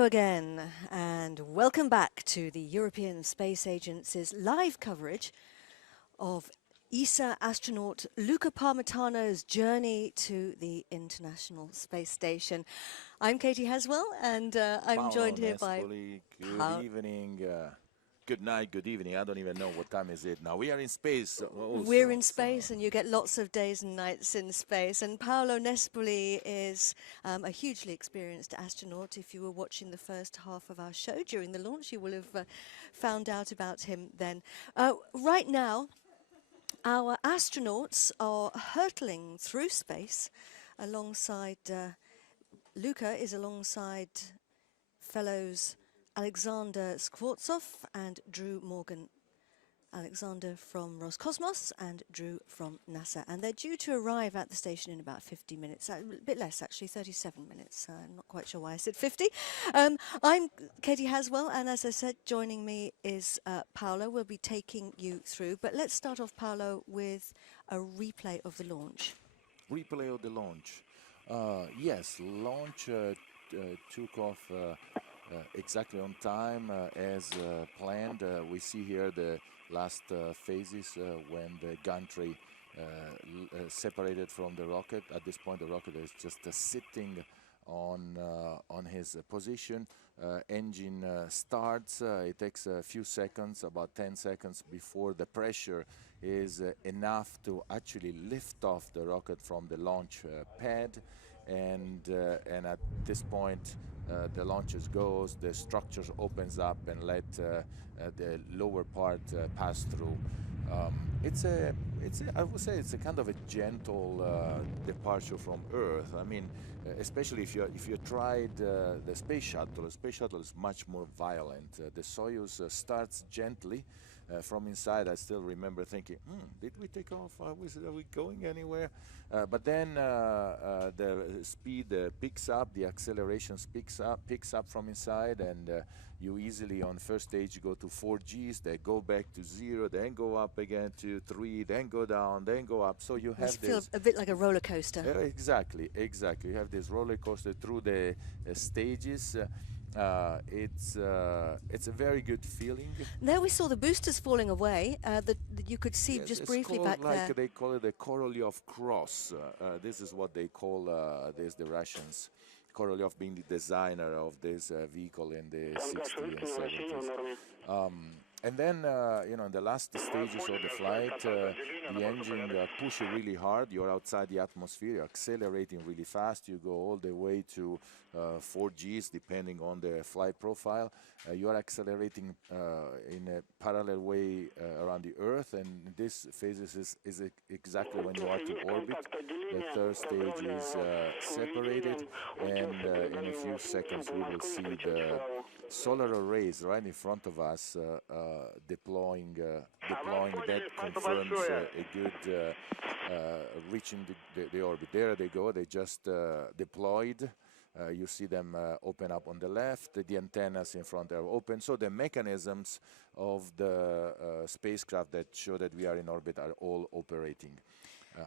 Hello again, and welcome back to the European Space Agency's live coverage of ESA astronaut Luca Parmitano's journey to the International Space Station. I'm Katie Haswell, and I'm joined here by Good evening. Good night, good evening. I don't even know what time is it now. We are in space also. We're in space, and you get lots of days and nights in space. And Paolo Nespoli is a hugely experienced astronaut. If you were watching the first half of our show during the launch, you will have found out about him then. Right now, our astronauts are hurtling through space alongside, Luca is alongside fellows Alexander Skvortsov and Drew Morgan. Alexander from Roscosmos and Drew from NASA. And they're due to arrive at the station in about 50 minutes, a bit less actually, 37 minutes. I'm not quite sure why I said 50. I'm Katie Haswell, and as I said, joining me is Paolo. We'll be taking you through, but let's start off, Paolo, with a replay of the launch. Replay of the launch. Yes, launch took off exactly on time as planned. We see here the last phases when the gantry separated from the rocket. At this point, the rocket is just sitting on his position. Engine starts. It takes a few seconds, about 10 seconds, before the pressure is enough to actually lift off the rocket from the launch pad. And at this point, the launches goes, the structure opens up and let the lower part pass through. I would say it's a kind of a gentle departure from Earth. I mean, especially if you tried the space shuttle. The space shuttle is much more violent. The Soyuz starts gently from inside. I still remember thinking, did we take off? Are we going anywhere? But then the speed picks up, the acceleration picks up from inside, and you easily on first stage go to 4Gs, they go back to 0, then go up again to 3, then go down, then go up. So you have this. Feels a bit like a roller coaster. Exactly. You have this roller coaster through the stages. It's a very good feeling. There we saw the boosters falling away. That you could see just briefly back there. They call it the Korolev cross. This is what they call the Russians. Korolev being the designer of this vehicle in the 60s and 70s. And then, in the last stages of the flight, the engine pushes really hard. You're outside the atmosphere, you're accelerating really fast. You go all the way to 4Gs, depending on the flight profile. You are accelerating in a parallel way around the Earth, and this phase is exactly when you are to orbit. The third stage is separated, and in a few seconds we will see the solar arrays right in front of us deploying. That confirms a good reaching the orbit. There they go. They just deployed. You see them open up on the left. The antennas in front are open. So the mechanisms of the spacecraft that show that we are in orbit are all operating.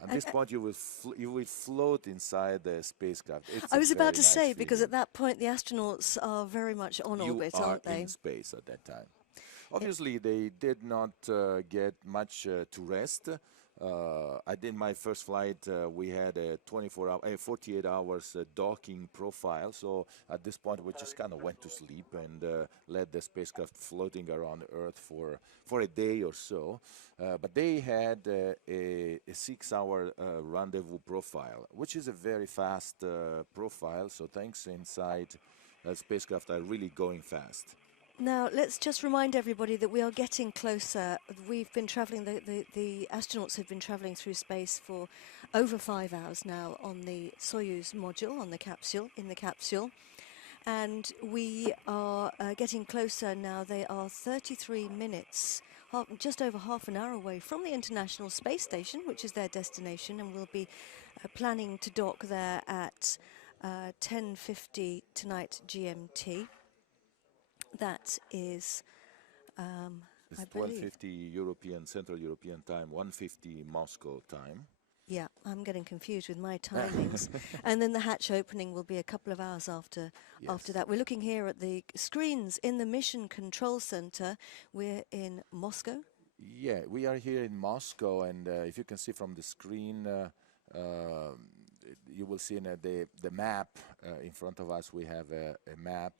At this point, you will float inside the spacecraft. I was about to say, because at that point, the astronauts are very much on orbit, aren't they? You are in space at that time. Obviously, they did not get much to rest. I did my first flight. We had a 48 hours docking profile. So at this point, we just kind of went to sleep and let the spacecraft floating around Earth for a day or so. But they had a 6-hour rendezvous profile, which is a very fast profile. So things inside spacecraft are really going fast. Now, let's just remind everybody that we are getting closer. We've been traveling, the astronauts have been traveling through space for over 5 hours now on the Soyuz module, in the capsule. And we are getting closer now. They are 33 minutes, just over half an hour away from the International Space Station, which is their destination, and we'll be planning to dock there at 10:50 tonight GMT. That is, it's 12:50 Central European time, 1:50 Moscow time. Yeah, I'm getting confused with my timings. And then the hatch opening will be a couple of hours after Yes. that. We're looking here at the screens in the Mission Control Center. We're in Moscow. Yeah, we are here in Moscow, and if you can see from the screen, you will see in the map in front of us. We have a map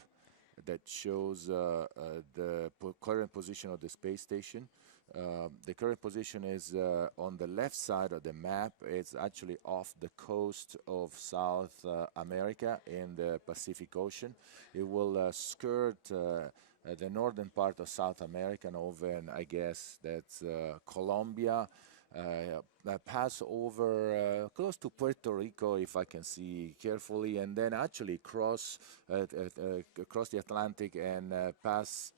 that shows the current position of the space station. The current position is on the left side of the map. It's actually off the coast of South America in the Pacific Ocean. It will skirt the northern part of South America, and over, I guess that's Colombia, pass over close to Puerto Rico, if I can see carefully, and then actually cross the Atlantic and pass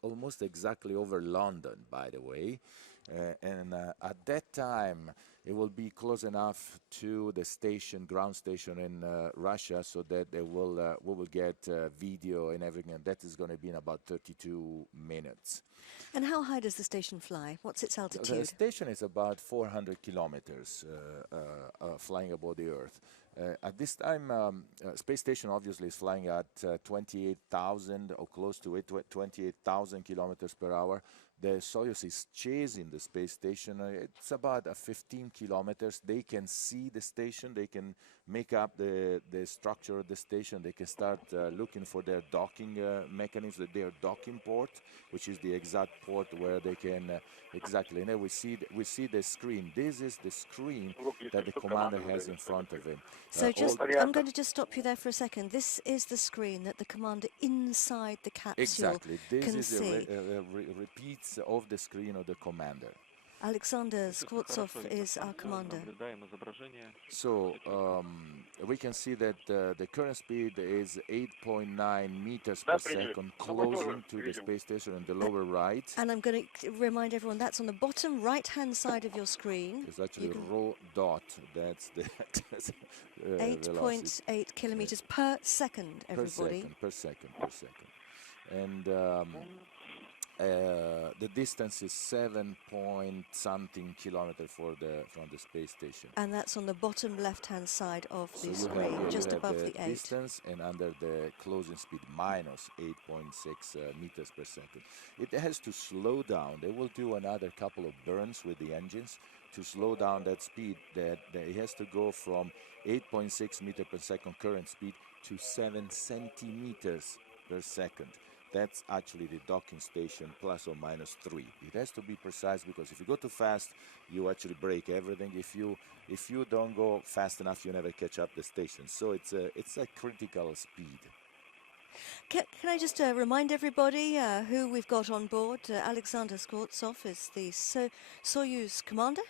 almost exactly over London, by the way. And at that time, it will be close enough to the station, ground station in Russia, so that we will get video and everything, and that is going to be in about 32 minutes. And how high does the station fly? What's its altitude? The station is about 400 kilometers flying above the Earth. At this time, space station obviously is flying at 28,000 or close to it, 28,000 kilometers per hour. The Soyuz is chasing the space station. It's about 15 kilometers. They can see the station. They can make up the structure of the station. They can start looking for their docking mechanism, their docking port, which is the exact port where they can exactly. And then we see the screen. This is the screen that the commander has in front of him. So I'm going to just stop you there for a second. This is the screen that the commander inside the capsule can see. This is repeats of the screen of the commander. Alexander Skvortsov is our commander. So we can see that the current speed is 8.9 meters per second, closing to the space station in the lower right. And I'm going to remind everyone that's on the bottom right-hand side of your screen. It's actually a raw dot. That's the 8.8 kilometers per second, everybody. Per second. And the distance is 7-point-something kilometers from the space station. And that's on the bottom left-hand side of the screen, just above the 8. Distance, and under the closing speed, minus 8.6 meters per second. It has to slow down. They will do another couple of burns with the engines to slow down that speed. That it has to go from 8.6 meters per second current speed to 7 centimeters per second. That's actually the docking station, plus or minus 3. It has to be precise, because if you go too fast, you actually break everything. If you don't go fast enough, you never catch up the station. So it's a critical speed. Can I just remind everybody who we've got on board? Alexander Skvortsov is the Soyuz commander.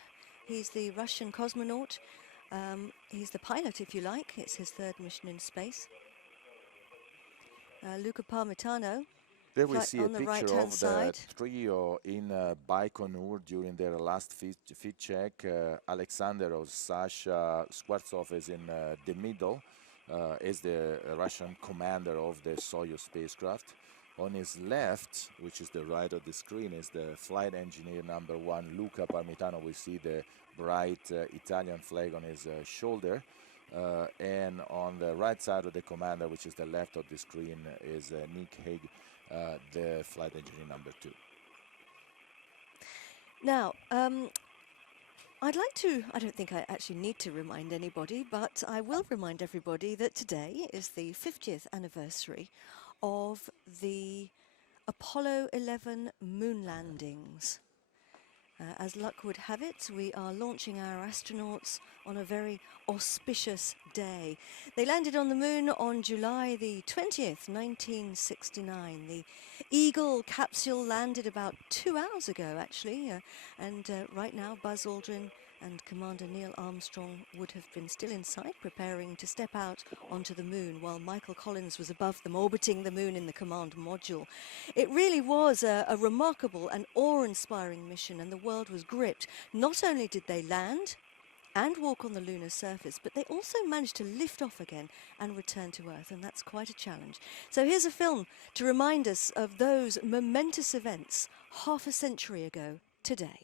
He's the Russian cosmonaut. He's the pilot, if you like. It's his third mission in space. Luca Parmitano. There we see a the picture of side. the trio in Baikonur during their last fit check. Alexander or Sasha Skvortsov is in the middle, is the Russian commander of the Soyuz spacecraft. On his left, which is the right of the screen, is the flight engineer number 1, Luca Parmitano. We see the bright Italian flag on his shoulder. And on the right side of the commander, which is the left of the screen, is Hague, the flight engineer number 2. Now, I don't think I actually need to remind anybody, but I will remind everybody that today is the 50th anniversary of the Apollo 11 moon landings. As luck would have it, we are launching our astronauts on a very auspicious day. They landed on the moon on July the 20th, 1969. The Eagle capsule landed about 2 hours ago, actually, and right now Buzz Aldrin and Commander Neil Armstrong would have been still inside, preparing to step out onto the moon, while Michael Collins was above them, orbiting the moon in the command module. It really was a remarkable and awe-inspiring mission, and the world was gripped. Not only did they land and walk on the lunar surface, but they also managed to lift off again and return to Earth, and that's quite a challenge. So here's a film to remind us of those momentous events half a century ago today.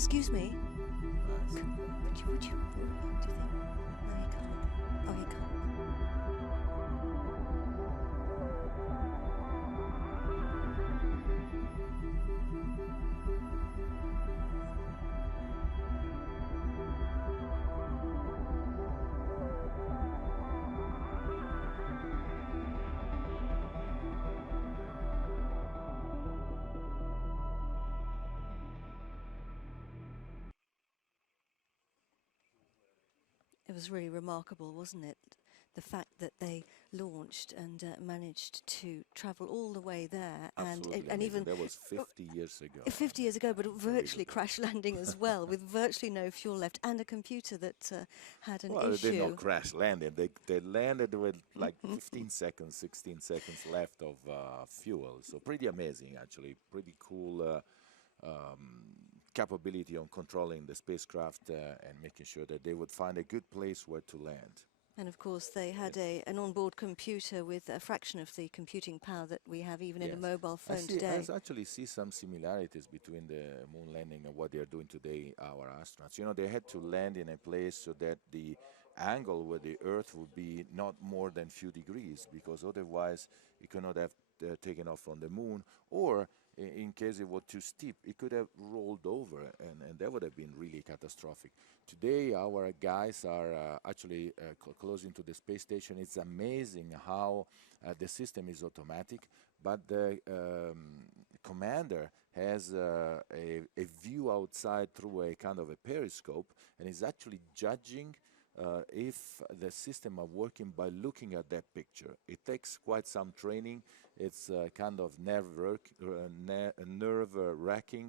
Excuse me. Nice. Would you? Do you think? No, he can't. Oh, he can't. It was really remarkable, wasn't it? The fact that they launched and managed to travel all the way there, Absolutely and amazing. even That was 50 years ago. 50 years ago, but virtually Unbelievable. crash landing as well, with virtually no fuel left, and a computer that had an Well, they did issue. not crash landing. They landed with like 15 seconds, 16 seconds left of fuel. So pretty amazing, actually. Pretty cool capability on controlling the spacecraft and making sure that they would find a good place where to land. And of course, they had an onboard computer with a fraction of the computing power that we have even in a Yes. mobile phone today. I actually see some similarities between the moon landing and what they are doing today, our astronauts. You know, they had to land in a place so that the angle with the Earth would be not more than few degrees, because otherwise it could not have taken off from the moon, or in case it was too steep, it could have rolled over, and that would have been really catastrophic. Today, our guys are actually closing to the space station. It's amazing how the system is automatic, but the commander has a view outside through a kind of a periscope, and is actually judging if the system are working by looking at that picture. It takes quite some training. It's kind of nerve-wracking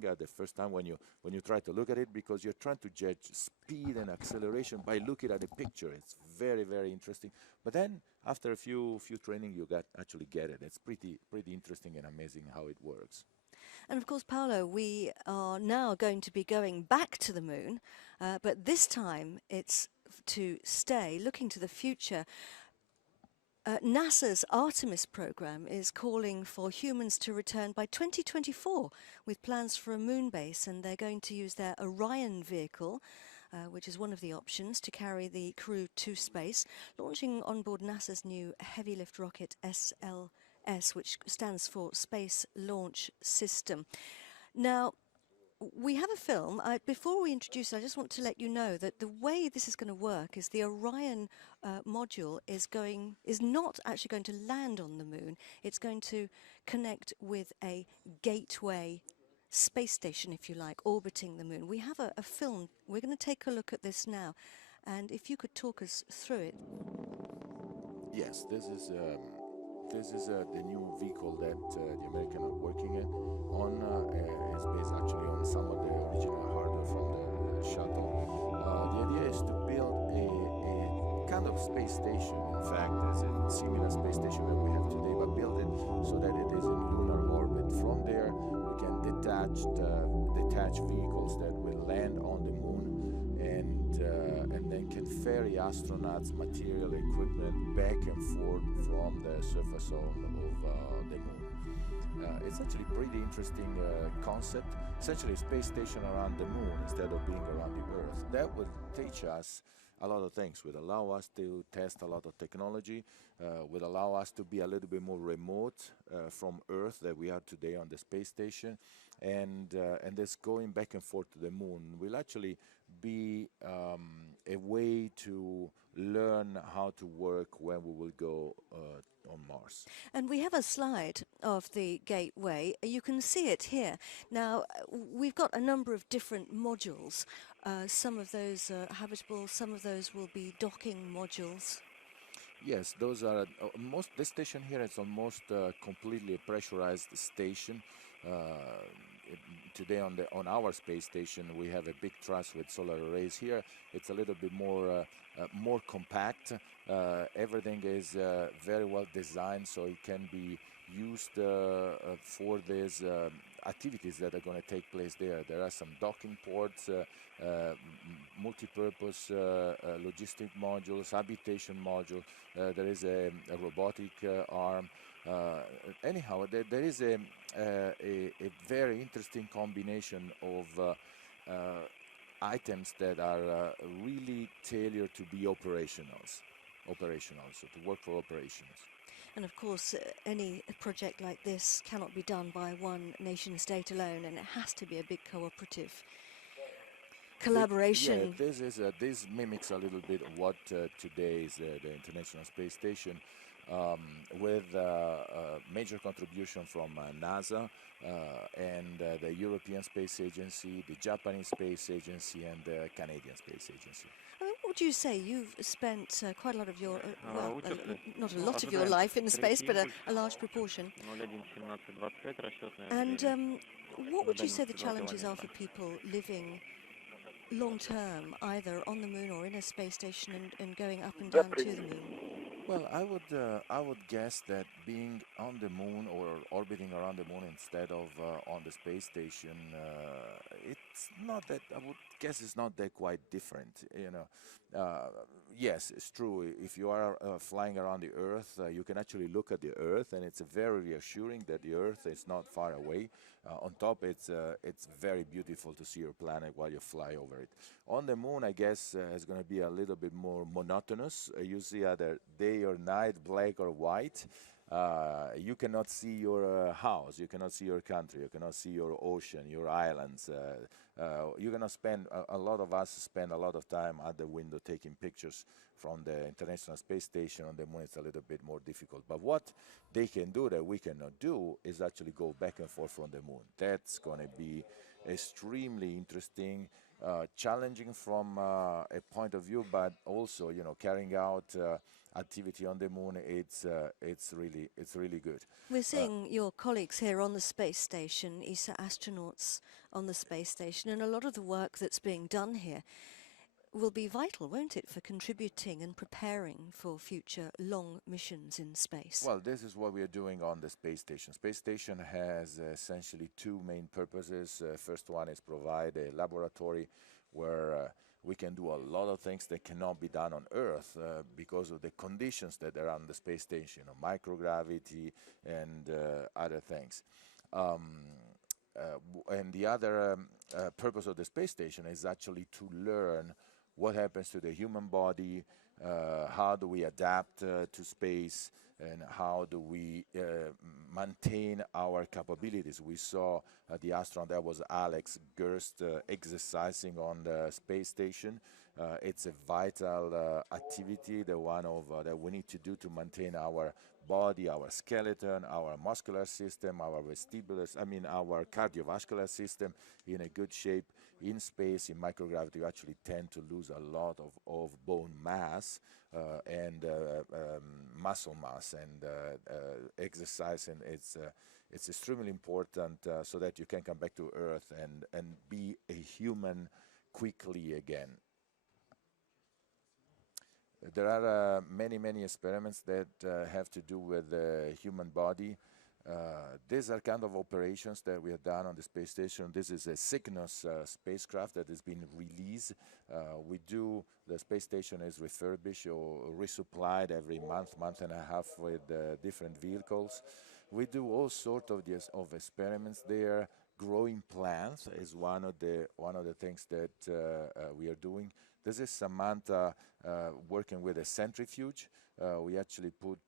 the first time when you try to look at it, because you're trying to judge speed and acceleration by looking at the picture. It's very, very interesting. But then after a few training, you actually get it. It's pretty interesting and amazing how it works. And of course, Paolo, we are now going to be going back to the moon, but this time it's to stay, looking to the future. NASA's Artemis program is calling for humans to return by 2024 with plans for a moon base, and they're going to use their Orion vehicle, which is one of the options, to carry the crew to space, launching on board NASA's new heavy lift rocket SLS, which stands for Space Launch System. Now, we have a film. Before we introduce it, I just want to let you know that the way this is going to work is the Orion module is not actually going to land on the moon. It's going to connect with a gateway space station, if you like, orbiting the moon. We have a film. We're going to take a look at this now, and if you could talk us through it. Yes, this is the new vehicle that the Americans are working on. It's based actually on some of the original hardware from the shuttle. The idea is to build a kind of space station. In fact, it's a similar space station that we have today, but build it so that it is in lunar orbit. From there, we can detach vehicles that will land on the moon, and then can ferry astronauts, material, equipment back and forth from the surface of the moon. It's actually a pretty interesting concept. Essentially, a space station around the moon instead of being around the Earth. That will teach us a lot of things. Would allow us to test a lot of technology. Would allow us to be a little bit more remote from Earth than we are today on the space station. And this going back and forth to the moon will actually be a way to learn how to work when we will go on Mars. And we have a slide of the gateway. You can see it here. Now, we've got a number of different modules. Some of those are habitable, some of those will be docking modules. Yes, those are this station here is almost completely a pressurized station. Today on our space station we have a big truss with solar arrays. Here it's a little bit more compact. Everything is very well designed, so it can be used for these activities that are going to take place there. There are some docking ports, multi-purpose logistic modules, habitation module. There is a robotic arm. Anyhow, there is a very interesting combination of items that are really tailored to be operational, so to work for operations. And of course, any project like this cannot be done by one nation state alone, and it has to be a big cooperative collaboration. This mimics a little bit what today is the International Space Station, with major contribution from NASA and the European Space Agency, the Japanese Space Agency, and the Canadian Space Agency. What would you say? You've spent quite a lot of your, not a lot of your life in space, but a large proportion. And what would you say the challenges are for people living long term, either on the moon or in a space station and going up and down to the moon? Well, I would guess that being on the moon or orbiting around the moon instead of on the space station, it's not that. I would guess it's not that quite different. Yes, it's true. If you are flying around the Earth, you can actually look at the Earth, and it's very reassuring that the Earth is not far away. On top, it's very beautiful to see your planet while you fly over it. On the moon, I guess it's going to be a little bit more monotonous. You see either day or night, black or white. You cannot see your house, you cannot see your country, you cannot see your ocean, your islands. You're going to spend, a lot of us spend a lot of time at the window taking pictures from the International Space Station. On the moon, it's a little bit more difficult. But what they can do that we cannot do is actually go back and forth from the moon. That's going to be extremely interesting, challenging from a point of view, but also, carrying out activity on the moon, it's really good. We're seeing your colleagues here on the space station, ESA astronauts on the space station, and a lot of the work that's being done here will be vital, won't it, for contributing and preparing for future long missions in space? Well, this is what we are doing on the space station. Space station has essentially two main purposes. First one is provide a laboratory where we can do a lot of things that cannot be done on Earth because of the conditions that are on the space station, microgravity and other things. And the other purpose of the space station is actually to learn what happens to the human body, how do we adapt to space, and how do we maintain our capabilities. We saw the astronaut, that was Alex Gerst, exercising on the space station. It's a vital activity, the one of that we need to do to maintain our body, our skeleton, our muscular system, our our cardiovascular system in a good shape. In space, in microgravity, you actually tend to lose a lot of bone mass and muscle mass, and exercise, and it's extremely important so that you can come back to Earth and be a human quickly again. There are many experiments that have to do with the human body. These are kind of operations that we have done on the space station. This is a Cygnus spacecraft that has been released. The space station is refurbished or resupplied every month and a half with different vehicles. We do all sorts of experiments there. Growing plants is one of the things that we are doing. This is Samantha working with a centrifuge. We actually put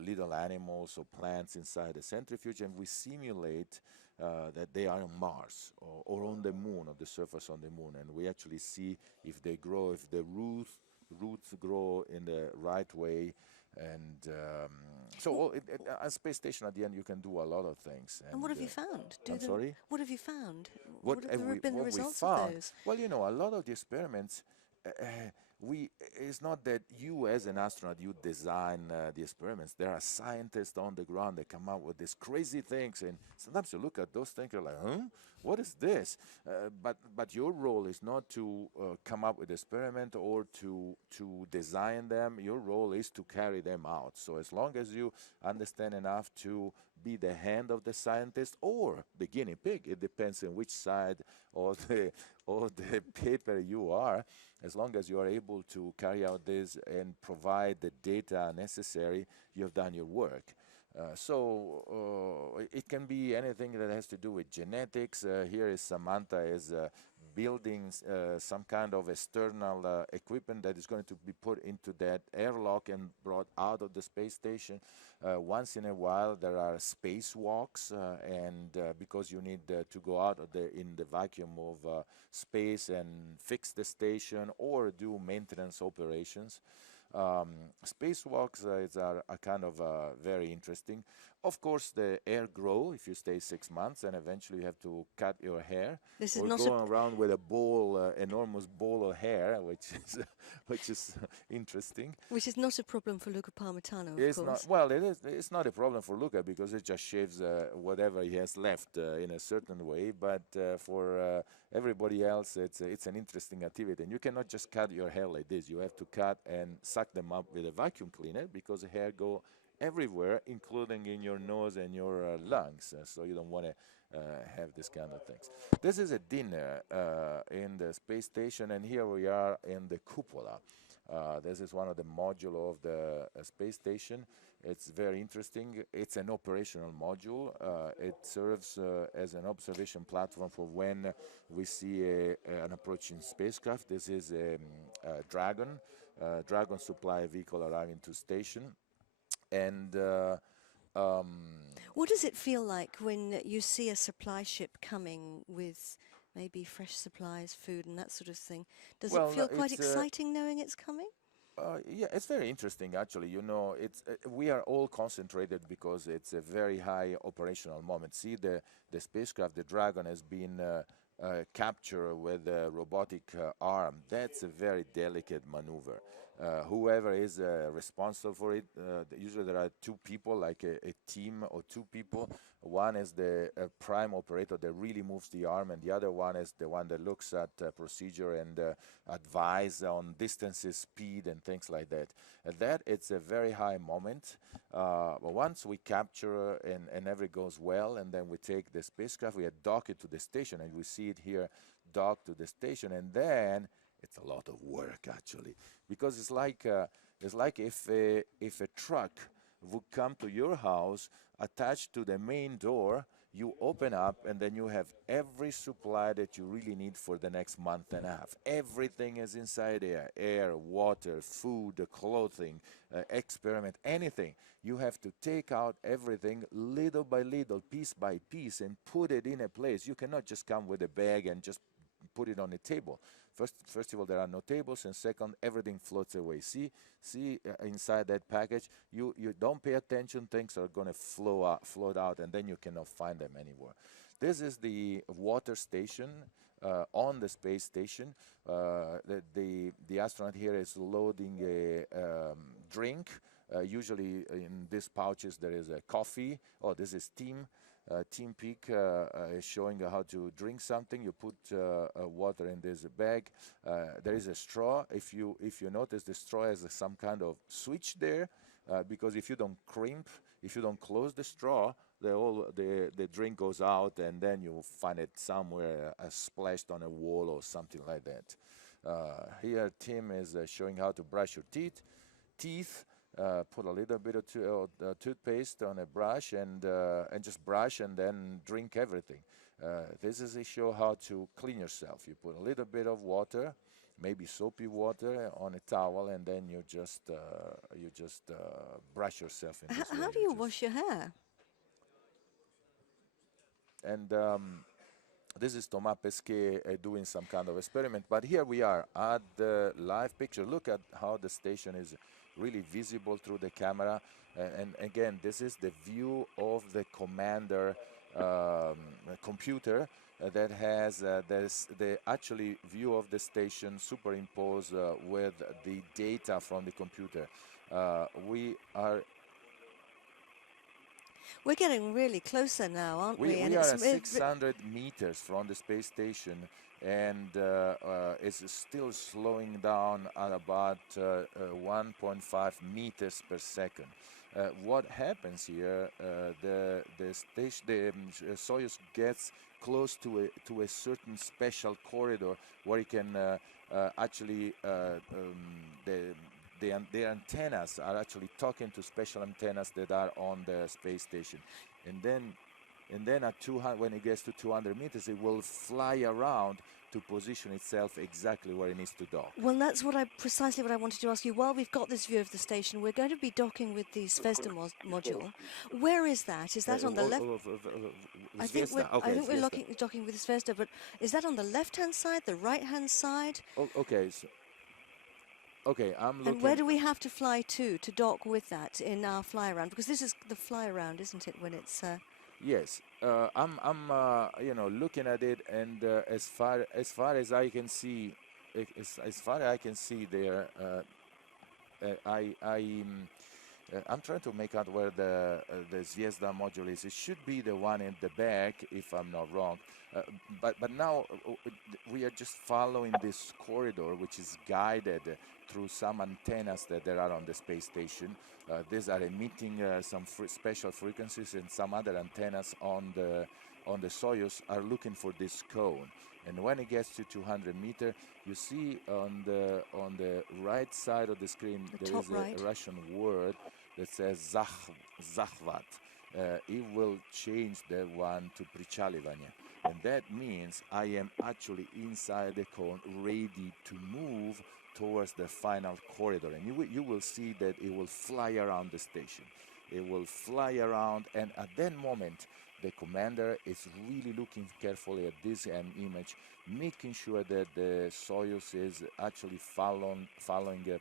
little animals or plants inside the centrifuge, and we simulate that they are on Mars or on the moon, on the surface on the moon, and we actually see if they grow, if the roots grow in the right way. And at space station, at the end, you can do a lot of things. And what have you found? I'm sorry? What have you found? What have been the results of those? Well, a lot of the experiments, it's not that you as an astronaut, you design the experiments. There are scientists on the ground that come up with these crazy things, and sometimes you look at those things, you're like, huh? What is this? But your role is not to come up with experiment or to design them. Your role is to carry them out. So as long as you understand enough to be the hand of the scientist or the guinea pig, it depends on which side of the paper you are. As long as you are able to carry out this and provide the data necessary, you have done your work. It can be anything that has to do with genetics. Here is Samantha is building some kind of external equipment that is going to be put into that airlock and brought out of the space station. Once in a while, there are spacewalks, and because you need to go out of in the vacuum of space and fix the station or do maintenance operations. Spacewalks are kind of very interesting. Of course, the hair grow if you stay 6 months, and eventually you have to cut your hair. This is or not go around with a ball, enormous ball of hair, which is interesting. Which is not a problem for Luca Parmitano, of It's course. not, well, it is. It's not a problem for Luca because it just shaves whatever he has left in a certain way. But for everybody else, it's an interesting activity. And you cannot just cut your hair like this. You have to cut and suck them up with a vacuum cleaner because the hair go everywhere, including in your nose and your lungs. So you don't want to have this kind of things. This is a dinner in the space station, and here we are in the cupola. This is one of the modules of the space station. It's very interesting. It's an operational module. It serves as an observation platform for when we see an approaching spacecraft. This is a Dragon supply vehicle arriving to station. And what does it feel like when you see a supply ship coming with maybe fresh supplies, food and that sort of thing? Does it feel quite exciting knowing it's coming? Yeah, it's very interesting actually. You know, it's we are all concentrated because it's a very high operational moment. See, the spacecraft, the Dragon, has been captured with a robotic arm. That's a very delicate maneuver. Whoever is responsible for it, usually there are two people, like a team or two people. One is the prime operator that really moves the arm, and the other one is the one that looks at procedure and advise on distances, speed, and things like that. That it's a very high moment. But once we capture and everything goes well, and then we take the spacecraft, we dock it to the station, and we see it here docked to the station, and then it's a lot of work actually, because it's like if a truck would come to your house attached to the main door, you open up and then you have every supply that you really need for the next month and a half. Everything is inside there: air, water, food, clothing, experiment, anything. You have to take out everything little by little, piece by piece, and put it in a place. You cannot just come with a bag and just put it on a table. First of all, there are no tables, and second, everything floats away. See, inside that package, you don't pay attention, things are going to float out, and then you cannot find them anywhere. This is the water station on the space station. The astronaut here is loading a drink. Usually in these pouches there is a coffee. Oh, this is Team Peak is showing how to drink something. You put water in this bag. There is a straw. If you notice, the straw has some kind of switch there, because if you don't crimp, if you don't close the straw, the drink goes out, and then you find it somewhere splashed on a wall or something like that. Here, Tim is showing how to brush your teeth. Put a little bit of toothpaste on a brush and just brush and then drink everything. This is a show how to clean yourself. You put a little bit of water, maybe soapy water, on a towel, and then you just brush yourself. In this way. How do you wash your hair? And this is Thomas Pesquet doing some kind of experiment. But here we are at the live picture. Look at how the station is really visible through the camera. And again, this is the view of the commander computer that has the actually view of the station superimposed with the data from the computer. We're getting really closer now, aren't we? We are at 600 meters from the space station, and it's still slowing down at about 1.5 meters per second. What happens here? The Soyuz gets close to a certain special corridor where it can actually the antennas are actually talking to special antennas that are on the space station, and then and then at 200, when it gets to 200 meters, it will fly around to position itself exactly where it needs to dock. Well, that's precisely what I wanted to ask you. While we've got this view of the station, we're going to be docking with the Zvezda module. Where is that? Is that on the left? I think we're docking with Zvezda, but is that on the left-hand side, the right-hand side? Okay. Okay, I'm looking. And where do we have to fly to dock with that in our fly around? Because this is the fly around, isn't it? When it's yes, I'm looking at it, and as far as I can see, as far as I can see there, I'm trying to make out where the Zvezda module is. It should be the one in the back, if I'm not wrong. But now we are just following this corridor, which is guided through some antennas that there are on the space station. These are emitting some special frequencies, and some other antennas on the Soyuz are looking for this cone. And when it gets to 200 meters, you see on the right side of the screen there is a Russian word that says Zahvat. It will change that one to Prichalivanya. And that means I am actually inside the cone, ready to move towards the final corridor. And you will see that it will fly around the station. It will fly around, and at that moment, the commander is really looking carefully at this image, making sure that the Soyuz is actually following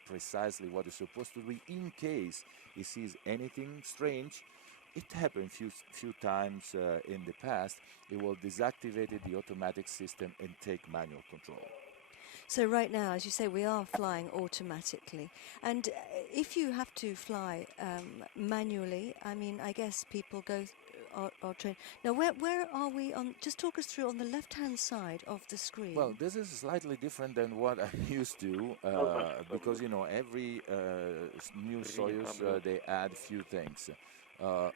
precisely what it's supposed to be in case he sees anything strange. It happened few times in the past. It will deactivate the automatic system and take manual control. So right now, as you say, we are flying automatically. And if you have to fly manually, I mean, I guess people go or train. Now, where are we on? Just talk us through on the left-hand side of the screen. Well, this is slightly different than what I'm used to, because every new Soyuz they add few things. I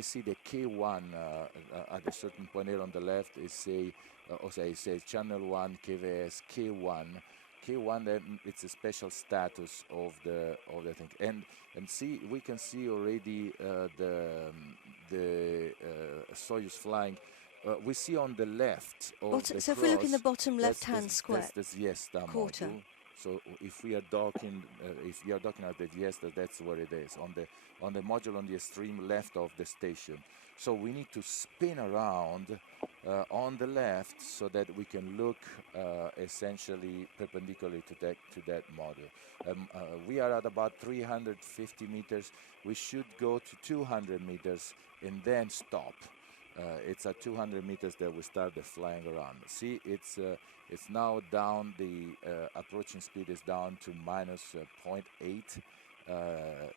see the K1 at a certain point here on the left. It says channel 1 KVS K1. K1, then it's a special status of the thing, and see, we can see already the Soyuz flying. We see on the left of the so if we look in the bottom left-hand square, that's the Zvezda module. So if we are docking, at the Zvezda, that's where it is, on the module on the extreme left of the station. So we need to spin around on the left so that we can look essentially perpendicularly to that module. We are at about 350 meters. We should go to 200 meters and then stop. It's at 200 meters that we start the flying around. See, it's now down. The approaching speed is down to minus 0.8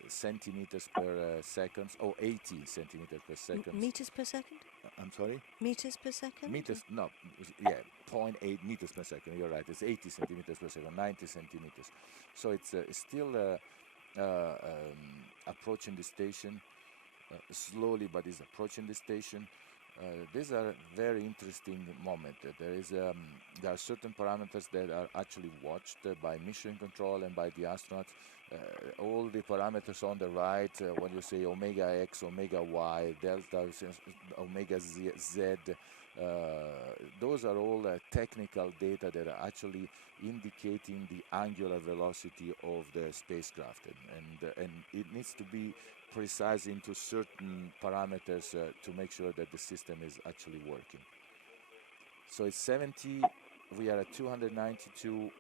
centimeters per second. 80 centimeters per second. Meters per second? I'm sorry? Meters per second? Meters, no, yeah, 0.8 meters per second. You're right. It's 80 centimeters per second, 90 centimeters. So it's still approaching the station slowly, but it's approaching the station. These are very interesting moments. There are certain parameters that are actually watched by mission control and by the astronauts. All the parameters on the right, when you say omega X, omega Y, delta, omega Z, those are all technical data that are actually indicating the angular velocity of the spacecraft, and it needs to be precise into certain parameters to make sure that the system is actually working. So it's 70, we are at 292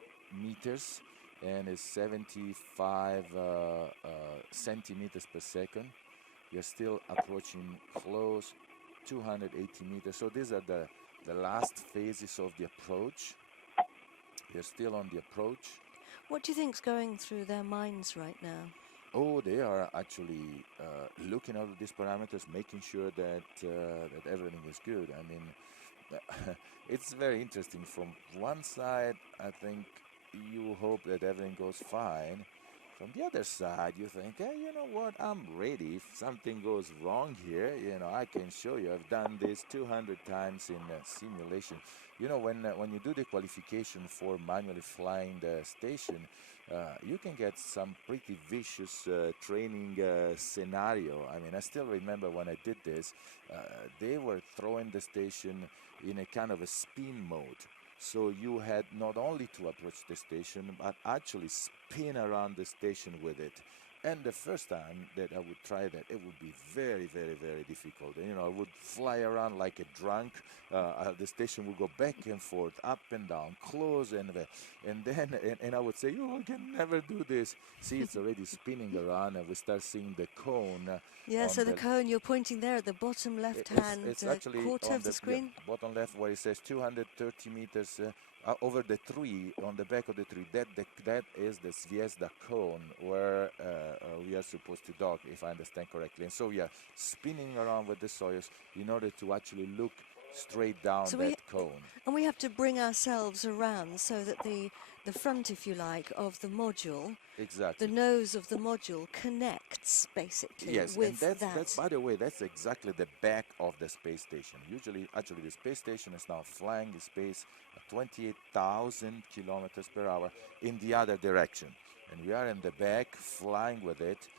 meters, and it's 75 centimeters per second. We are still approaching close, 280 meters. So these are the last phases of the approach. We are still on the approach. What do you think's going through their minds right now? Oh, they are actually looking at these parameters, making sure that that everything is good. I mean, it's very interesting. From one side, I think you hope that everything goes fine. From the other side, you think, hey, you know what, I'm ready. If something goes wrong here, I can show you. I've done this 200 times in simulation. When you do the qualification for manually flying the station, you can get some pretty vicious training scenario. I mean, I still remember when I did this, they were throwing the station in a kind of a spin mode. So you had not only to approach the station, but actually spin around the station with it. And the first time that I would try that, it would be very, very, very difficult. And, I would fly around like a drunk. The station would go back and forth, up and down, close and then I would say, I can never do this. See, it's already spinning around, and we start seeing the cone. Yeah, so the cone you're pointing there at the bottom left-hand quarter of the screen. Bottom left, where it says 230 meters. Over the tree, on the back of the tree, that is the Zvezda cone where we are supposed to dock, if I understand correctly. And so we are spinning around with the Soyuz in order to actually look straight down that cone. And we have to bring ourselves around so that the front, if you like, of the module, exactly, the nose of the module connects basically with and that's, by the way, that's exactly the back of the space station. Actually, the space station is now flying in space at 28,000 kilometers per hour in the other direction. And we are in the back flying with it,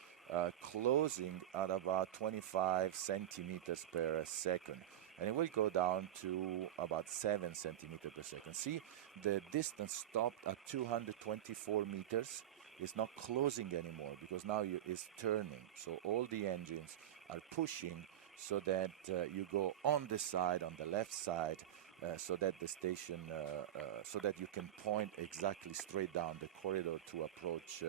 closing at about 25 centimeters per second. And it will go down to about 7 centimeters per second. See, the distance stopped at 224 meters. It's not closing anymore because now it's turning. So all the engines are pushing so that you go on the side, on the left side, so that the station, so that you can point exactly straight down the corridor to approach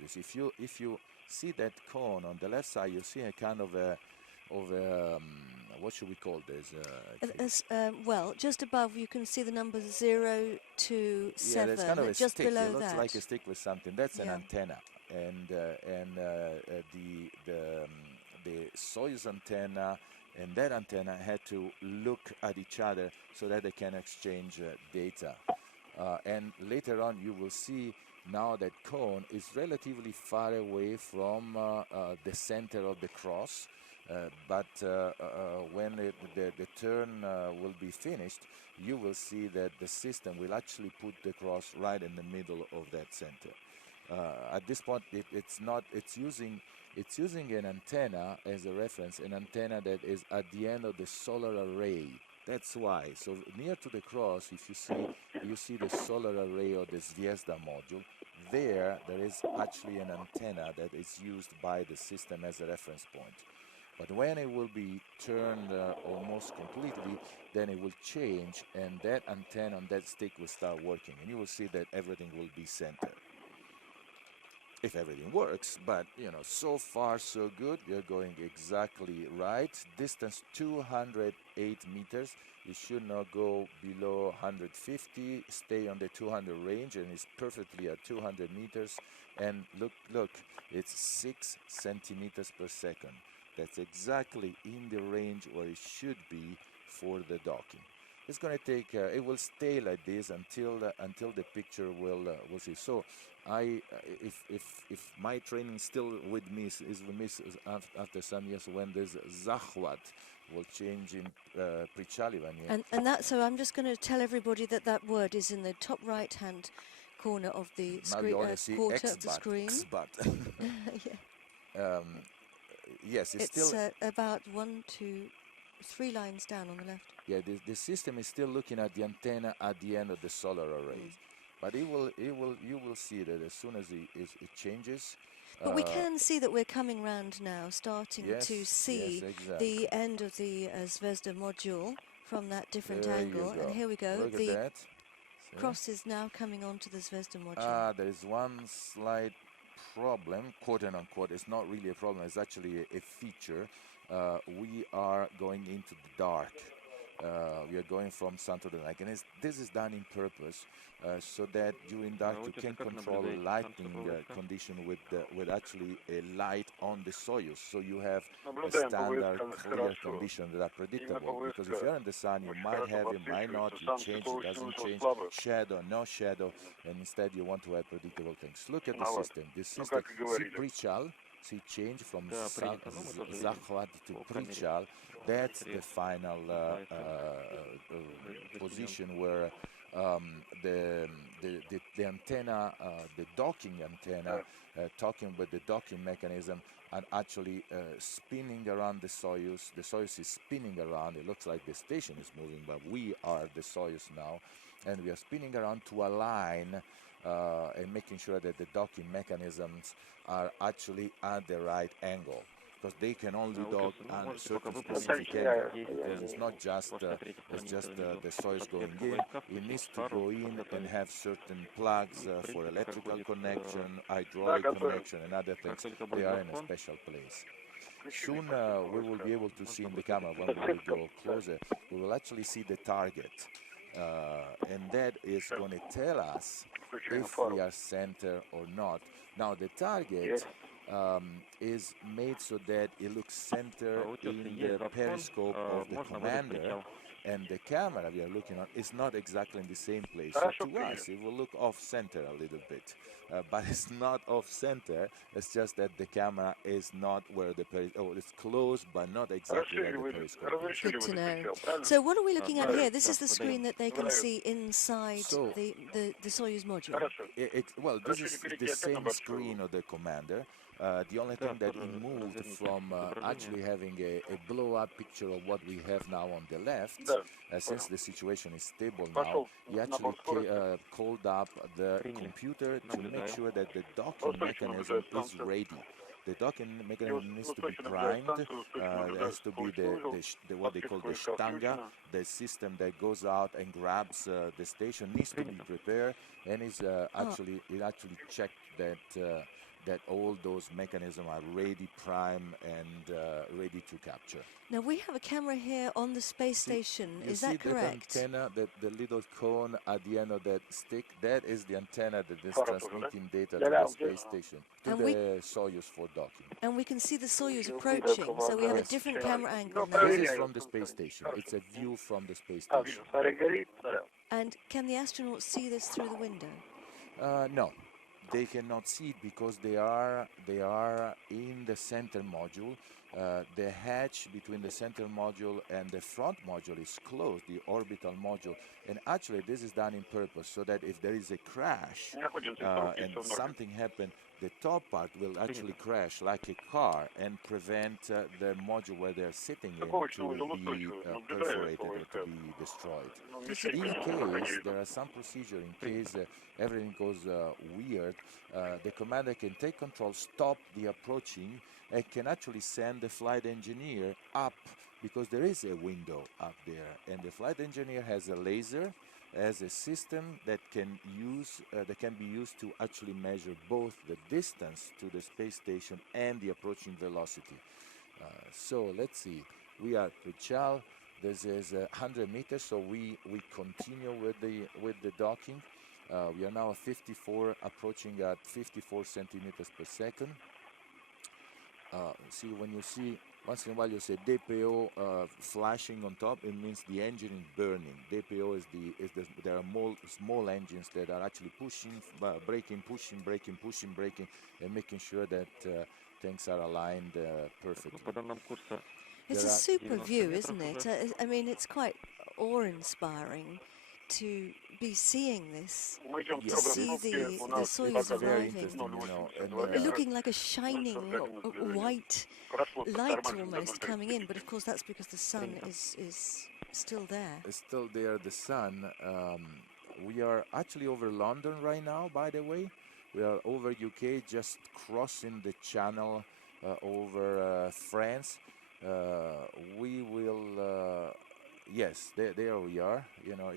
this. If you see that cone on the left side, you see a kind of a what should we call this? Well, just above you can see the numbers 0 to 7. Yeah, there's kind of a just stick. below It looks that. like a stick with something. That's an antenna, and the Soyuz antenna and that antenna had to look at each other so that they can exchange data. And later on, you will see now that cone is relatively far away from the center of the cross. But when the turn will be finished, you will see that the system will actually put the cross right in the middle of that center. At this point, it's using an antenna as a reference, an antenna that is at the end of the solar array. That's why. So near to the cross, if you see the solar array of the Zvezda module. There is actually an antenna that is used by the system as a reference point. But when it will be turned almost completely, then it will change, and that antenna on that stick will start working, and you will see that everything will be centered. If everything works, but so far so good. We are going exactly right. Distance 208 meters. You should not go below 150. Stay on the 200 range, and it's perfectly at 200 meters. And look, it's 6 centimeters per second. That's exactly in the range where it should be for the docking. It's going to take. It will stay like this until the picture will see. So, if my training still with me is with me after some years, when this Zachwat will change in Prichalivanie. And that. So I'm just going to tell everybody that word is in the top right-hand corner of the screen, quarter of the screen. Yeah. Yes, it's still about 1, 2, 3 lines down on the left. Yeah, the system is still looking at the antenna at the end of the solar array, but you will see that as soon as it changes. But we can see that we're coming round now, starting to see the end of the Zvezda module from that different angle. And here we go. Look at that. Cross is now coming onto the Zvezda module. There is one slight problem, quote and unquote. It's not really a problem. It's actually a feature. We are going into the dark. We are going from sun to the night, and this is done in purpose so that during dark you can control lighting condition with actually a light on the Soyuz, so you have a standard clear condition that are predictable. Because if you're in the sun, you might have it, might not. You change, it doesn't change. Shadow, no shadow, and instead you want to have predictable things. Look at the system. This system, see Prichal. See, change from Zachwat to Prichal. That's the final position where the the antenna, the docking antenna, talking with the docking mechanism, and actually spinning around the Soyuz. The Soyuz is spinning around. It looks like the station is moving, but we are the Soyuz now, and we are spinning around to align and making sure that the docking mechanisms are actually at the right angle, because they can only dock at certain specific angle, because it's not just the Soyuz going in. It needs to go in and have certain plugs for electrical connection, hydraulic connection, and other things. They are in a special place. Soon we will be able to see in the camera, when we go closer, we will actually see the target. And that is going to tell us if we are center or not. Now the target is made so that it looks center in the periscope of the commander, and the camera we are looking at is not exactly in the same place. So to us it will look off center a little bit, but it's not off center. It's just that the camera is not where the it's close, but not exactly where the periscope is. Good to know. So what are we looking at here? This is the screen that they can see inside the Soyuz module. Well, this is the same screen of the commander. The only thing that it moved from actually having a blow-up picture of what we have now on the left, since the situation is stable now, he actually called up the computer to make sure that the docking mechanism is ready. The docking mechanism needs to be primed. It has to be the what they call the stanga, the system that goes out and grabs the station, needs to be prepared, and it actually checked that all those mechanisms are ready, primed, and ready to capture. Now we have a camera here on the space station. Is that correct? The antenna, the little cone at the end of that stick, that is the antenna that is transmitting data to the space station, to the Soyuz for docking. And we can see the Soyuz approaching, so we have a different camera angle now. This is from the space station. It's a view from the space station. And can the astronauts see this through the window? No. They cannot see it because they are in the center module. The hatch between the center module and the front module is closed, the orbital module. And actually this is done in purpose, so that if there is a crash and something happens, the top part will actually crash like a car and prevent the module where they're sitting in to be perforated or to be destroyed. In case there are some procedure, in case everything goes weird, the commander can take control, stop the approaching, and can actually send the flight engineer up, because there is a window up there, and the flight engineer has a laser, has a system that can be used to actually measure both the distance to the space station and the approaching velocity. So let's see, we are Richal. This is 100 meters, so we continue with the docking. We are now at 54, approaching at 54 centimeters per second. See, when you see, once in a while you say DPO flashing on top, it means the engine is burning. DPO there are more small engines that are actually pushing, braking, pushing, braking, pushing, braking, and making sure that things are aligned perfectly. It's a super view, isn't it? I mean, it's quite awe-inspiring to be seeing this, to see the Soyuz arriving, looking like a shining white light almost coming in, but of course that's because the sun is still there. It's still there, the sun. We are actually over London right now, by the way. We are over UK, just crossing the channel over France. We will, yes, there we are. You know,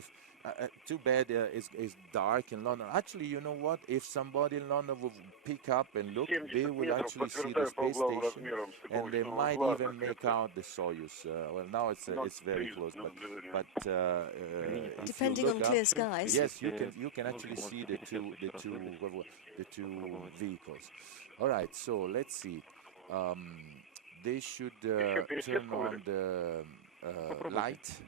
too bad it's dark in London. Actually, you know what? If somebody in London would pick up and look, they will actually see the space station, and they might even make out the Soyuz. Well, now it's very close, but depending on clear skies. Yes, you can actually see the two vehicles. All right, so let's see. They should turn on the light.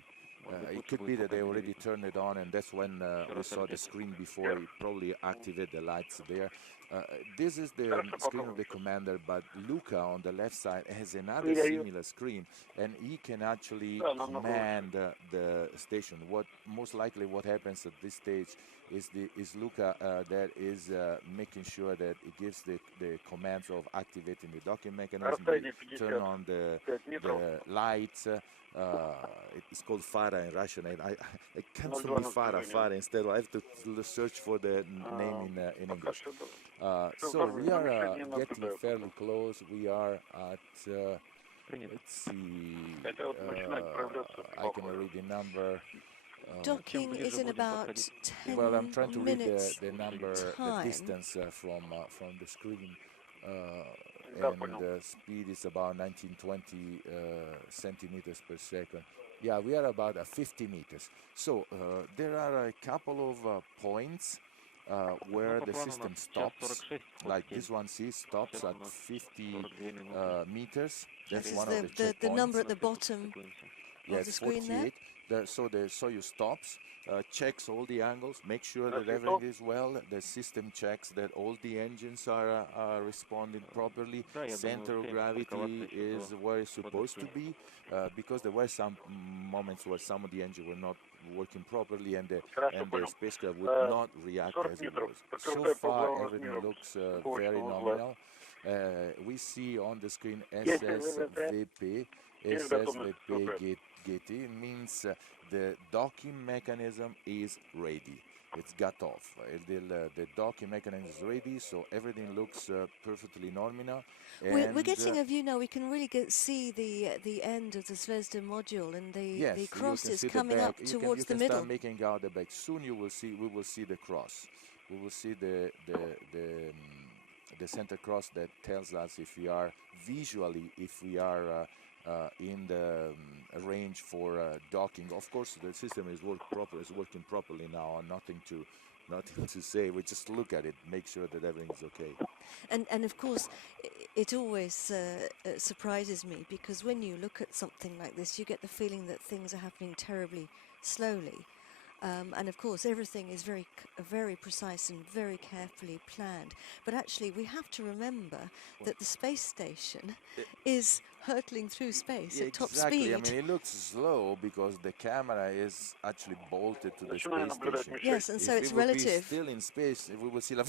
It could be that they already turned it on, and that's when we saw the screen before. It probably activated the lights there. This is the screen of the commander, but Luca on the left side has another similar screen, and he can actually command the station. Most likely what happens at this stage is Luca that is making sure that it gives the commands of activating the docking mechanism, turn on the lights. It's called Fara in Russian, and I can't say Fara instead. I have to search for the name in English. So we are getting fairly close. We are at, let's see, I can read the number. Docking is in about 10 well, I'm trying to read the number, time. the distance from the screen, and the speed is about 1920 centimeters per second. Yeah, we are about 50 meters. So there are a couple of points where the system stops, like this one stops at 50 meters. That's one of the checkpoints. The number at the bottom of the screen 48. So the Soyuz stops, checks all the angles, makes sure that everything is well. The system checks that all the engines are responding properly. Center of gravity is where it's supposed to be, because there were some moments where some of the engines were not working properly, and the spacecraft would not react as it was. So far, everything looks very nominal. We see on the screen SSVP. SSVP GT means the docking mechanism is ready. It's got off. The docking mechanism is ready, so everything looks perfectly nominal. We're getting a view now. We can really see the end of the Zvezda module, and the cross is coming up towards the middle. You can start making out the back. Soon we will see the cross. We will see the center cross that tells us if we are in the range for docking. Of course, the system is working properly now, and nothing to say. We just look at it, make sure that everything is okay. And of course, it always surprises me, because when you look at something like this, you get the feeling that things are happening terribly slowly. And of course, everything is very precise and very carefully planned. But actually, we have to remember that the space station is hurtling through space at top speed. I mean, it looks slow because the camera is actually bolted to the space station. Yes, and so it's relative. If we still in space, we will see like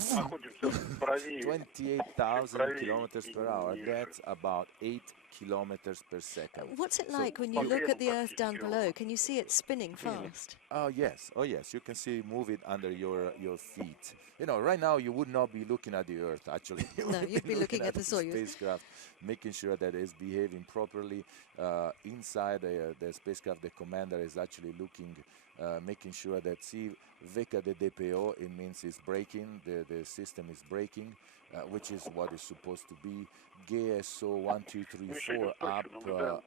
28,000 kilometers per hour. That's about 8 kilometers per second. What's it like when you look at the Earth down below? Can you see it spinning fast? Oh yes, you can see move it under your feet. You know, right now you would not be looking at the Earth, actually. No, you'd be looking at the Soyuz spacecraft, making sure that it's behaving properly. Inside the spacecraft, the commander is actually looking, making sure that Veka de DPO, it means it's braking, the system is braking, which is what it's supposed to be. GSO 1, 2, 3, 4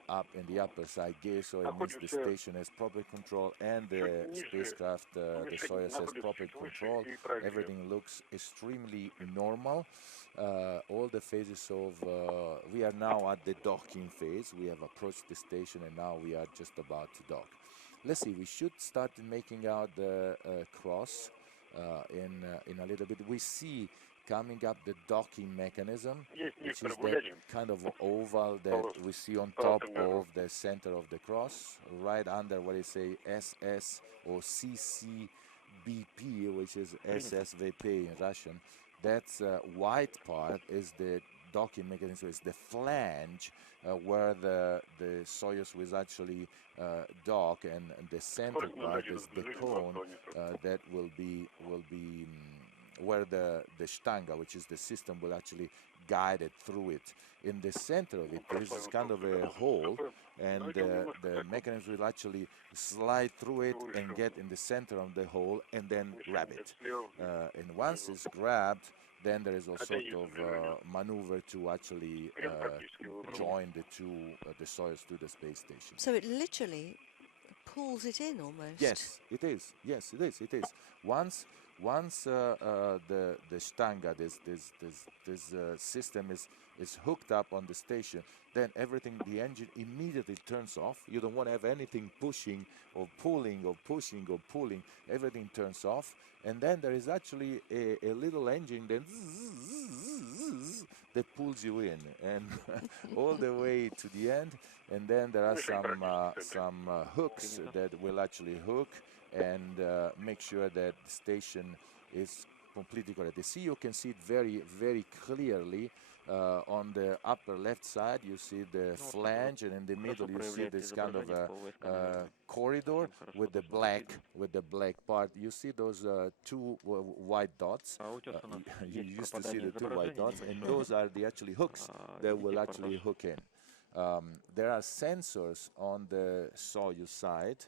up in the upper side. GSO, it means the station has proper control, and the spacecraft, the Soyuz, has proper control. Everything looks extremely normal. All the phases of, we are now at the docking phase. We have approached the station, and now we are just about to dock. Let's see, we should start making out the cross in a little bit. We see coming up the docking mechanism, which is that kind of oval that we see on top of the center of the cross, right under what is say SS or CCBP, which is SSVP in Russian. That white part is the docking mechanism, is the flange where the Soyuz was actually dock, and the center part is the cone that will be where the Stanga, which is the system, will actually guide it through it. In the center of it, there is kind of a hole, and the mechanism will actually slide through it and get in the center of the hole and then grab it. And once it's grabbed, then there is a sort of maneuver to actually join the Soyuz to the space station. So it literally pulls it in almost. Yes, it is. Yes, it is. It is. Once the Stanga, this system is hooked up on the station, then everything, the engine immediately turns off. You don't want to have anything pushing or pulling or pushing or pulling. Everything turns off, and then there is actually a little engine that pulls you in and all the way to the end. And then there are some hooks that will actually hook and make sure that the station is completely correct. The sea, you can see it very, very clearly. On the upper left side, you see the flange, and in the middle, you see this kind of corridor with the black part. You see those two white dots. You used to see the two white dots, and those are the actually hooks that will actually hook in. There are sensors on the Soyuz side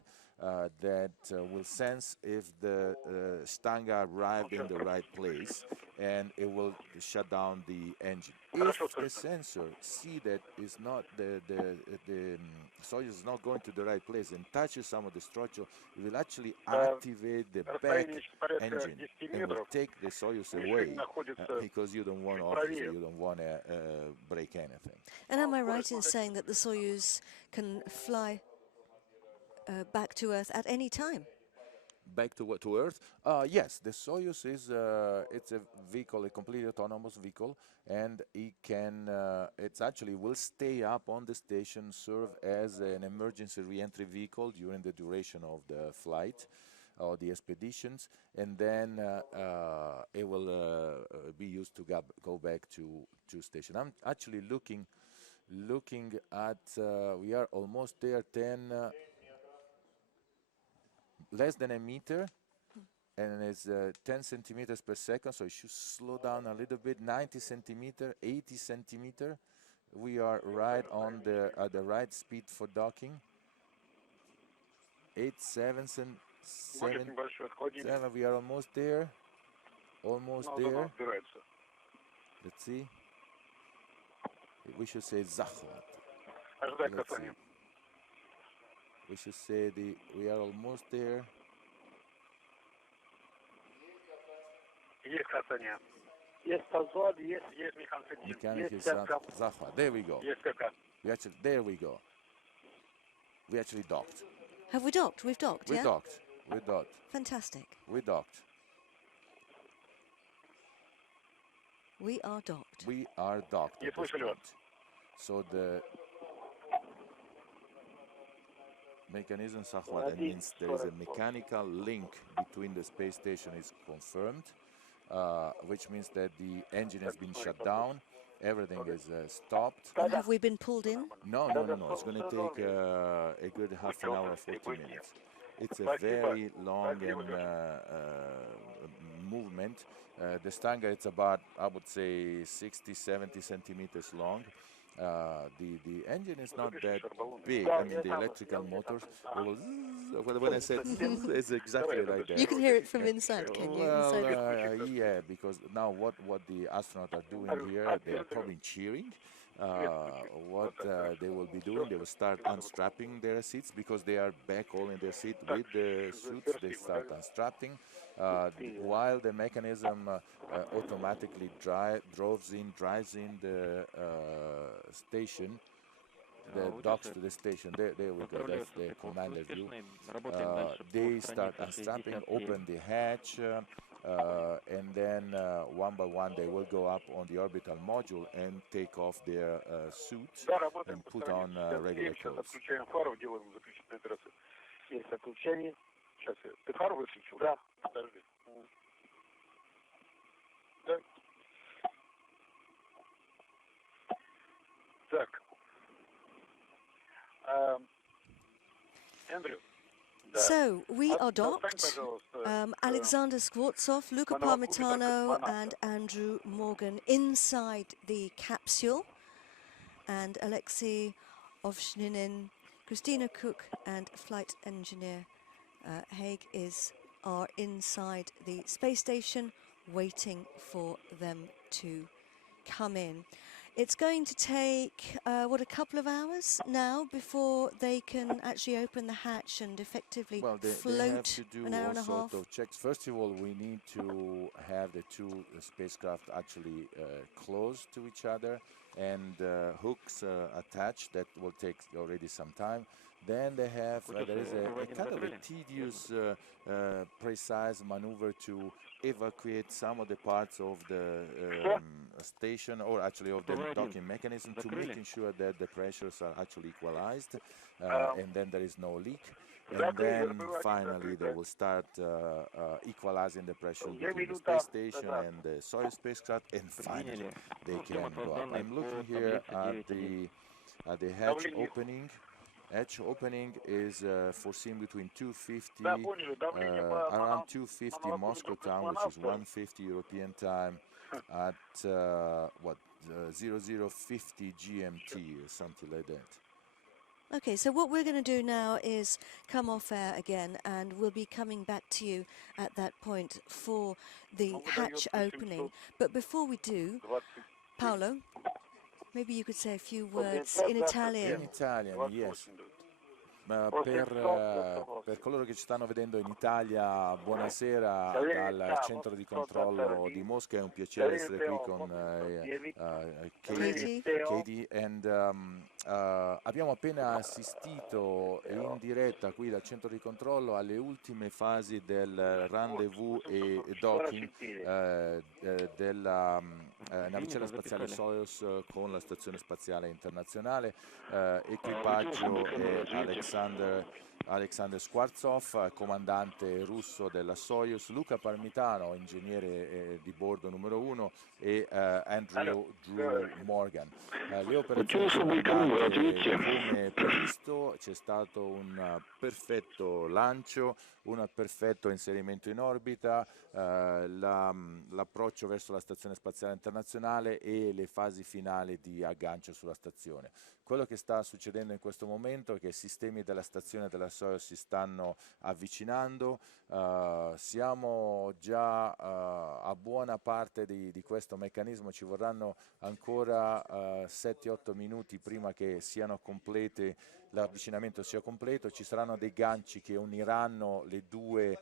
that will sense if the Stanga arrived in the right place, and it will shut down the engine. If the sensor see that is not the Soyuz is not going to the right place and touches some of the structure, it will actually activate the back engine and will take the Soyuz away because you don't want, obviously, you don't want to break anything. And am I right in saying that the Soyuz can fly back to Earth at any time? Back to Earth? Yes, the Soyuz is it's a vehicle, a completely autonomous vehicle, and it can it's actually will stay up on the station, serve as an emergency re-entry vehicle during the duration of the flight or the expeditions, and then it will be used to go back to station. I'm actually looking at we are almost there. Less than a meter, and it's 10 centimeters per second, so it should slow down a little bit. 90 centimeter, 80 centimeter. We are right on at the right speed for docking. 8, 7, 7. We are almost there. Almost there. Let's see. We should say Zachvat. Let's see. We should say we are almost there. Mechanic is Zachvat. There we go. There we go. We actually docked. Have we docked? We've docked, We yeah? docked. We docked. Fantastic. We docked. We are docked. We are docked at this point. So the mechanism Zachvat, that means there is a mechanical link between the space station is confirmed, which means that the engine has been shut down, everything is stopped. And have we been pulled in? No. It's going to take a good half an hour, 40 minutes. It's a very long and movement. The Stanga, it's about, I would say, 60, 70 centimeters long. The engine is not that big. I mean, the electrical motors, when I said it's exactly like that. You can hear it from inside, can you? Well, yeah, because now what the astronauts are doing here, they are probably cheering. What they will be doing, they will start unstrapping their seats because they are back all in their seat with the suits. They start unstrapping while the mechanism automatically drives in the station, the docks to the station. There we go. That's the commander view. They start unstrapping, open the hatch. And then one by one they will go up on the orbital module and take off their suits and put on regular clothes. Andrew. So, we are docked. Alexander Skvortsov, Luca Parmitano and Andrew Morgan inside the capsule. And Alexy Ovchinin, Christina, cook and flight engineer Hague are inside the space station waiting for them to come in. It's going to take, a couple of hours now before they can actually open the hatch and effectively float they have to do an hour and a all half. sort of checks. First of all, we need to have the two spacecraft actually close to each other and hooks attached. That will take already some time. Then they have, there is a kind of a tedious, precise maneuver to evacuate some of the parts of the station, or actually of the docking mechanism, to making sure that the pressures are actually equalized and then there is no leak. and then finally they will start equalizing the pressure between the space station and the Soyuz spacecraft, and finally they can go up. I'm looking here at the hatch opening. Hatch opening is foreseen between 250, around 250 Moscow time, which is 150 European time, at 0050 GMT or something like that. Okay, so what we're going to do now is come off air again, and we'll be coming back to you at that point for the hatch opening. But before we do, Paolo, maybe you could say a few words in Italian. In Italian, yes. Per coloro che ci stanno vedendo in Italia, buonasera dal centro di controllo di Mosca, è un piacere essere qui con Katie, and abbiamo appena assistito in diretta qui dal centro di controllo alle ultime fasi del rendezvous e docking della navicella spaziale Soyuz con la Stazione Spaziale Internazionale. Equipaggio è Alexander Skvortsov, comandante russo della Soyuz, Luca Parmitano, ingegnere di bordo numero 1, e Drew Morgan. Le operazioni sono andate come previsto, c'è stato un perfetto lancio, un perfetto inserimento in orbita, l'approccio verso la Stazione Spaziale Internazionale e le fasi finali di aggancio sulla stazione. Quello che sta succedendo in questo momento è che i sistemi della stazione della Soyuz si stanno avvicinando, siamo già a buona parte di questo meccanismo, ci vorranno ancora 7-8 minuti prima che siano complete, l'avvicinamento sia completo. Ci saranno dei ganci che uniranno i due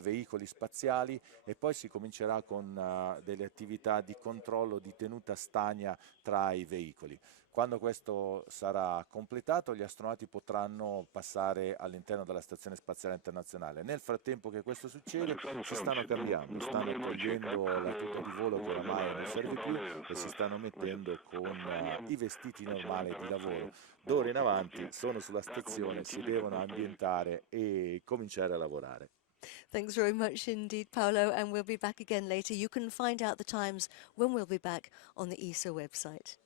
veicoli spaziali e poi si comincerà con delle attività di controllo, di tenuta stagna tra i veicoli. Quando questo sarà completato, gli astronauti potranno passare all'interno della Stazione Spaziale Internazionale. Nel frattempo che questo succede, si stanno cambiando, stanno togliendo la tuta di volo che oramai non serve più e si stanno mettendo con i vestiti normali di lavoro. D'ora in avanti sono sulla stazione, si devono ambientare e cominciare a lavorare. Thanks very much indeed, Paolo, and we'll be back again later. You can find out the times when we'll be back on the ESA website.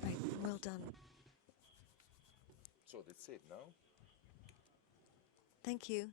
Great, well done. So that's it, no? Thank you.